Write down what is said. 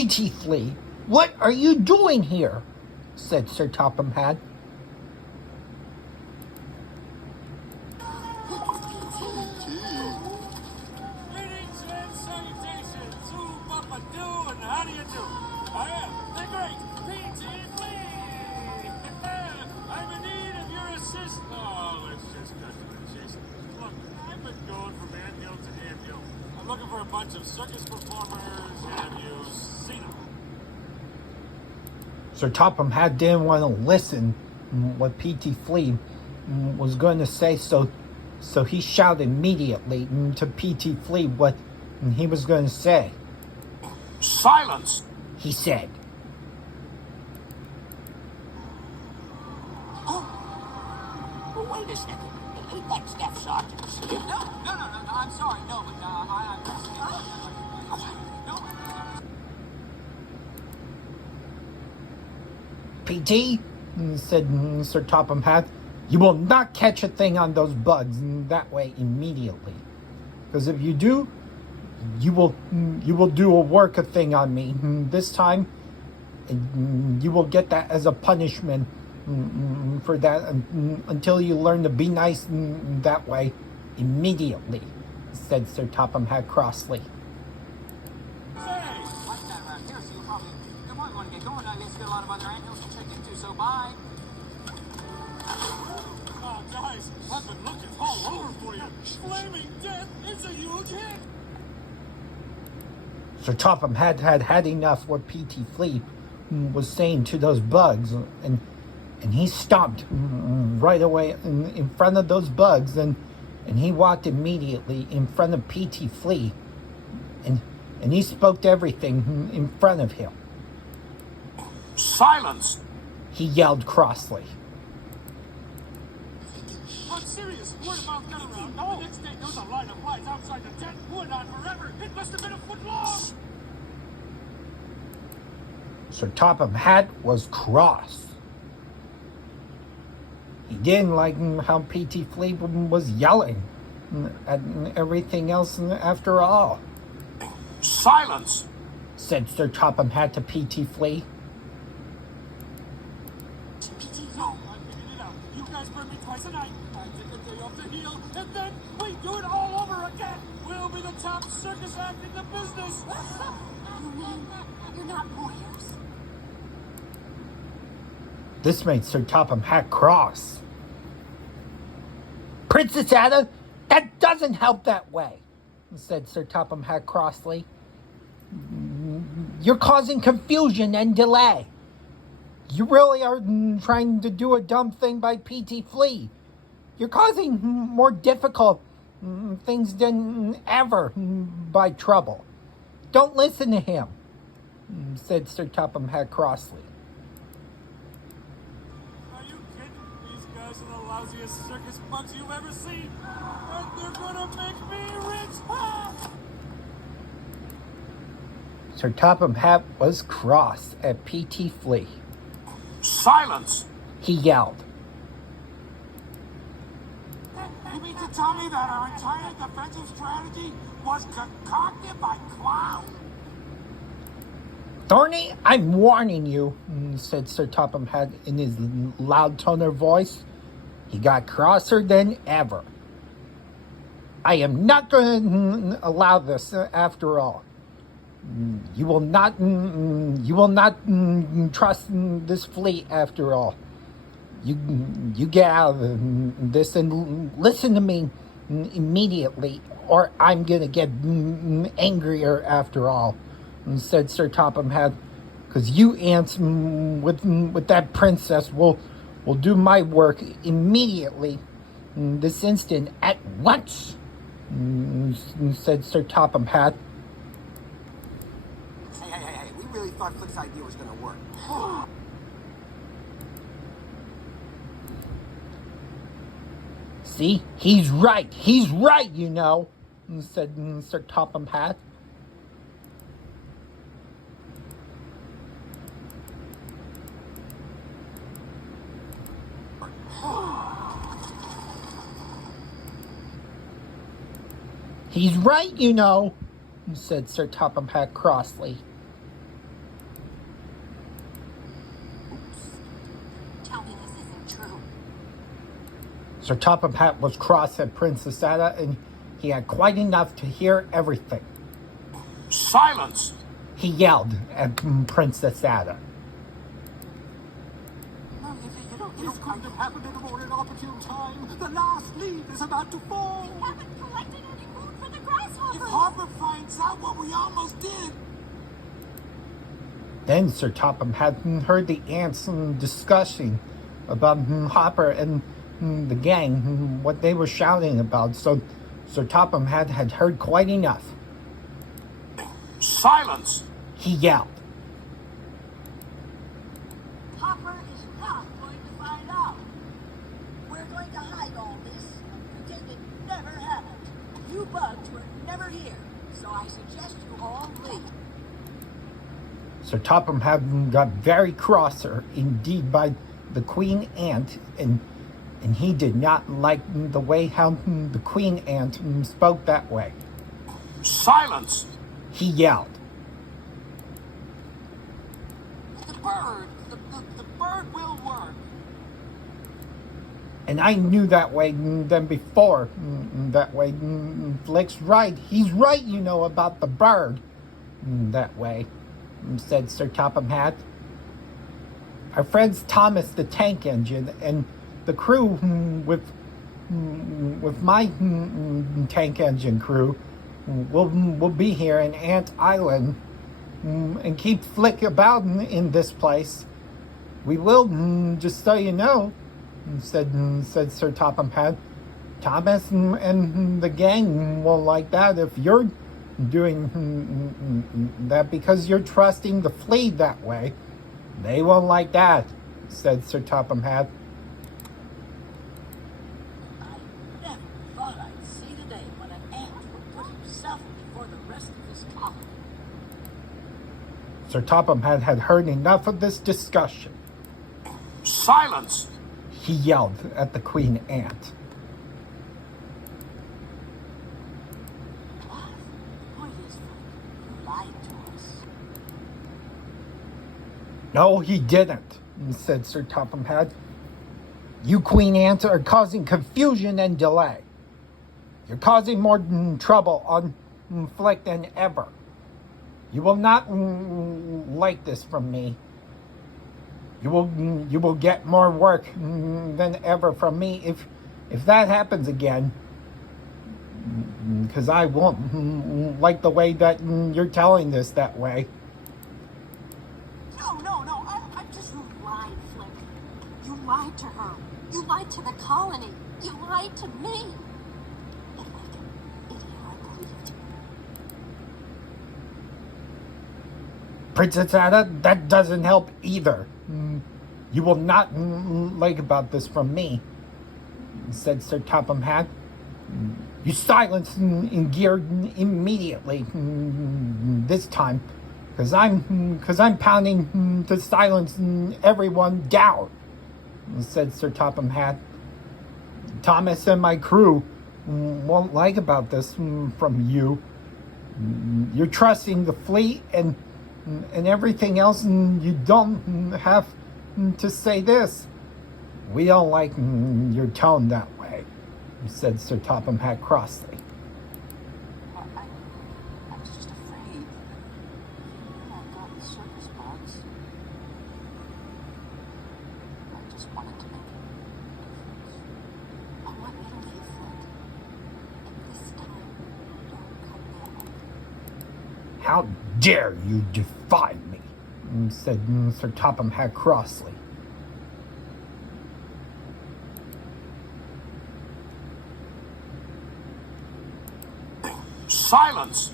Peachy Flea, what are you doing here? Said Sir Topham Hatt. Greetings and salutations, Zoo-Papa-Doo, and how do you do? I am the great Peachy Flea! I'm in need of your assistance. Oh, it's just customer chasing. Look, I've been going from anthill to anthill. I'm looking for a bunch of circus performers. Have you seen them? Sir Topham Hatt didn't want to listen what Peachy Flea was going to say, so he shouted immediately to Peachy Flea what he was going to say. Silence! He said. Oh, wait a second. That's Staff Sergeant. No, I'm sorry. No, but PT, said Sir Topham Hatt, you will not catch a thing on those bugs that way immediately. Because if you do, you will do a work a thing on me. This time, you will get that as a punishment for that until you learn to be nice that way immediately, said Sir Topham Hatt crossly. Bye. Oh, guys, I've been looking all over for you. Flaming Death is a huge hit. Sir Topham had had enough what Peachy Flea was saying to those bugs, and he stomped right away in front of those bugs, and he walked immediately in front of Peachy Flea, and he spoke to everything in front of him. Silence! He yelled crossly. I'm serious. Word of mouth got around. The next day, there was a line of lights outside the tent. Went on forever. It must have been a foot long. Sir Topham Hatt was cross. He didn't like how Peachy Flea was yelling at everything else after all. Silence! Said Sir Topham Hatt to Peachy Flea. You guys burn me twice a night. I take a day off to heal, and then we do it all over again. We'll be the top circus act in the business. You mean you're not warriors? This made Sir Topham Hatt cross. Princess Atta, that doesn't help that way, said Sir Topham Hatt crossly. You're causing confusion and delay. You really are trying to do a dumb thing by Peachy Flea. You're causing more difficult things than ever by trouble. Don't listen to him, said Sir Topham Hatt crossly. Are you kidding? These guys are the lousiest circus bugs you've ever seen. And they're gonna make me rich. Ah! Sir Topham Hatt was cross at Peachy Flea. Silence! He yelled. You mean to tell me that our entire defensive strategy was concocted by clowns? Thorny, I'm warning you, said Sir Topham Hatt in his loud tone of voice. He got crosser than ever. I am not going to allow this after all. You will not trust this fleet after all. You get out of this and listen to me immediately, or I'm gonna get angrier after all, said Sir Topham Hatt. Because you ants with that princess will do my work immediately, this instant, at once, said Sir Topham Hatt. Hey, we really thought Flick's idea was gonna work. See, he's right, you know, said Sir Topham Hatt. He's right, you know, said Sir Topham Hatt crossly. Sir Topham Hatt was cross at Princess Atta, and he had quite enough to hear everything. Silence! He yelled at Princess Atta. No, this couldn't have happened at a more inopportune time. The last leaf is about to fall. We haven't collected any food for the grasshoppers. If Harper finds out what we almost did. Then Sir Topham had heard the ants discussing about Hopper and the gang, what they were shouting about. So Sir Topham had heard quite enough. Silence! He yelled. Hopper is not going to find out. We're going to hide all this and pretend it never happened. You bugs were never here, so I suggest you all leave. Sir Topham had got very crosser indeed by the Queen Ant, and he did not like the way how the Queen Ant spoke that way. Silence! He yelled. The bird will work. And I knew that way than before. That way, Flick's right. He's right, about the bird. That way, said Sir Topham Hatt. Our friends Thomas the tank engine and the crew with my tank engine crew will be here in Ant Island and keep Flick about in this place. We will, just so you know, said Sir Topham Hatt. Thomas and the gang won't like that if you're doing that because you're trusting the fleet that way. They won't like that, said Sir Topham Hatt. I never thought I'd see today when an ant would put himself before the rest of his colony. Sir Topham had heard enough of this discussion. Silence! He yelled at the Queen Ant. Point is, you lied to us. No, he didn't, said Sir Topham Hatt. You Queen Ants are causing confusion and delay. You're causing more trouble on Flick than ever. You will not like this from me. You will get more work than ever from me if that happens again. Because I won't like the way that you're telling this that way. No. I'm just... You lied, Flick. You lied to her. You lied to the colony. You lied to me. And like an idiot, I believed you. Princess Atta, that doesn't help either. You will not like about this from me, said Sir Topham Hatt. You silence in gear immediately this time, because I'm pounding to silence everyone down, said Sir Topham Hatt. Thomas and my crew won't like about this from you. You're trusting the fleet and everything else, and you don't have to say this. We don't like your tone that way, said Sir Topham Hatt crossly. I was just afraid. I got the circus box. I just wanted to make a difference. I want you to leave, Flick. And this time, don't come back. How dare you defy me, said Sir Topham Hatt crossly. Silence!